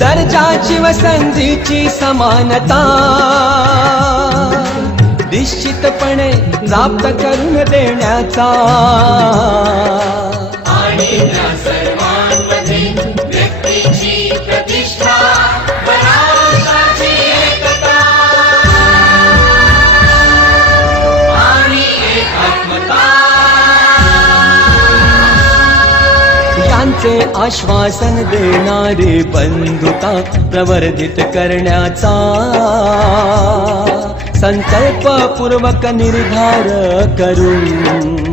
दर्जा शिव समानता निश्चितपणे प्राप्त करून देण्याचा आणि न्यासर आश्वासन देणारे बन्धुता प्रवर्धित संकल्पपूर्वक करूं